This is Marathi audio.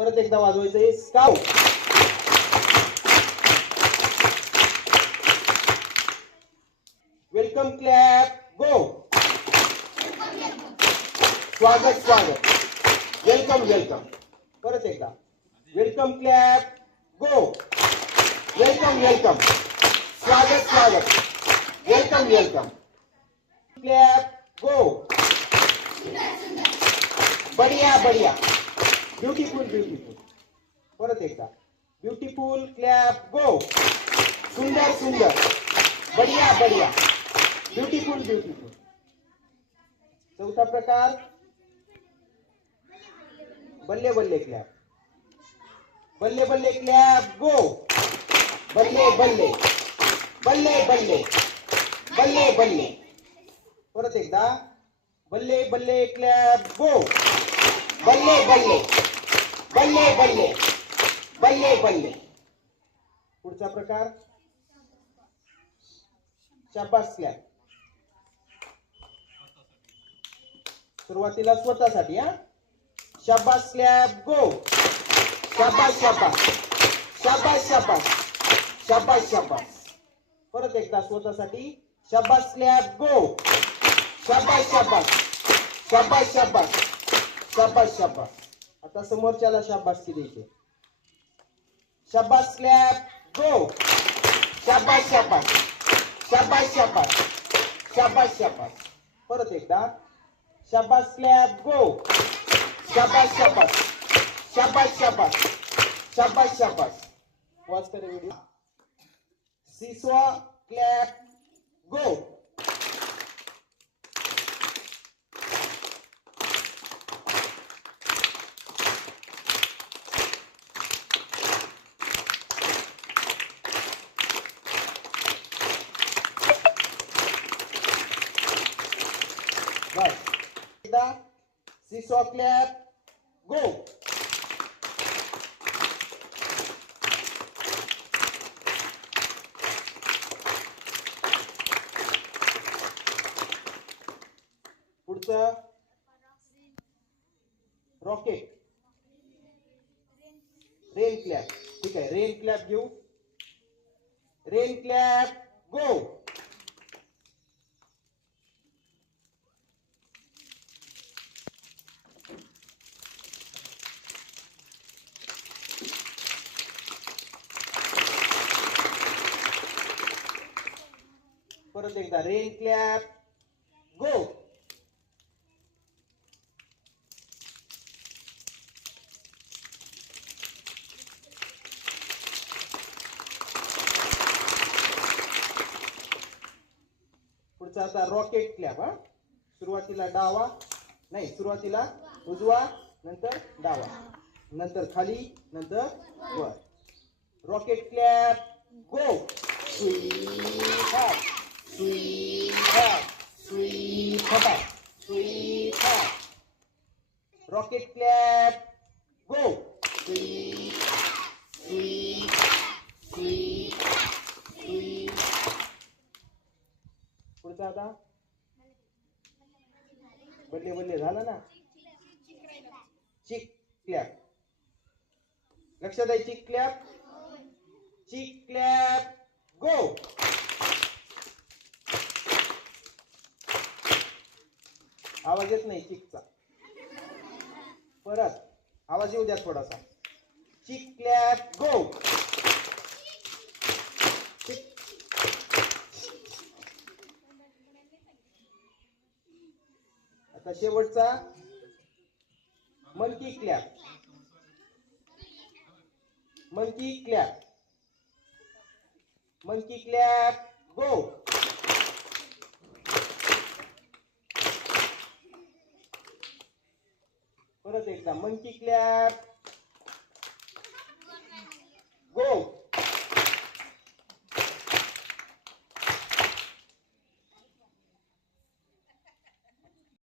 परत एकदा वाजवायचंय स्काउट. Welcome clap go. स्वागत स्वागत. Welcome welcome. परत एकदा welcome clap go. Welcome welcome. स्वागत स्वागत. Welcome welcome. Clap go. बढ़िया बढ़िया. Beautiful beautiful. परत एकदा ब्युटिफुल क्लॅप गो. सुंदर सुंदर. बढ़िया बढ़िया. Beautiful beautiful. चौथा प्रकार बल्ले बल्ले क्लॅप. बल्ले बल्ले क्लॅप गो. बल्ले बल्ले. बल्ले बल्ले. बल्ले बल्ले. परत एकदा बल्ले बल्ले क्लॅप गो. बल्ले बल्ले. बल्ले बल्ले. बल्ले बल्ले. पुढचा प्रकार शाबास क्लॅप. सुरुवातीला स्वतःसाठी हा. शाबास क्लॅप गो. शाबास शाबास. शाबास शाबास. शाबास शाबास. परत एकदा स्वतःसाठी शाबास क्लॅप गो. शाबास शाबास. शाबास शाबास. शाबास शाबास. आता समोरच्याला शाबासकी द्यायची. शाबास क्लॅप गो. शाबास शाबास. शाबास शाबास. शाबास शाबास. परत एकदा शाबास क्लॅप गो. शाबास शाबास. शाबास शाबास. शाबास शाबास. वॉच करें व्हिडिओ. सीसॉ क्लॅप गो. बस एकदा सीसॉ क्लॅप गो. पुढचं रॉकेट. Rain clap. ठीक आहे, रेन क्लॅप घेऊ. Rain clap go. परत एकदा रेन क्लॅप गो. पुढचा आता रॉकेट क्लॅप. हा, सुरुवातीला डावा नाही, सुरुवातीला उजवा, नंतर डावा, नंतर खाली, नंतर वर. Rocket clap go. Sweet sweetheart, sweetheart, sweetheart. Rocket clap, go. Sweet, sweet, sweet, sweet. पुढचा आता बल्ले बल्ले झालं ना. चिक क्लॅप. लक्षात आहे चिक क्लॅप. चिक क्लॅप गो. आवाज येत नाही चिकचा. परत आवाज येऊ द्या थोडासा. Chick clap go. आता शेवटचा monkey clap. Monkey clap. Monkey clap go. परत एकदा मंकी क्लॅप गो.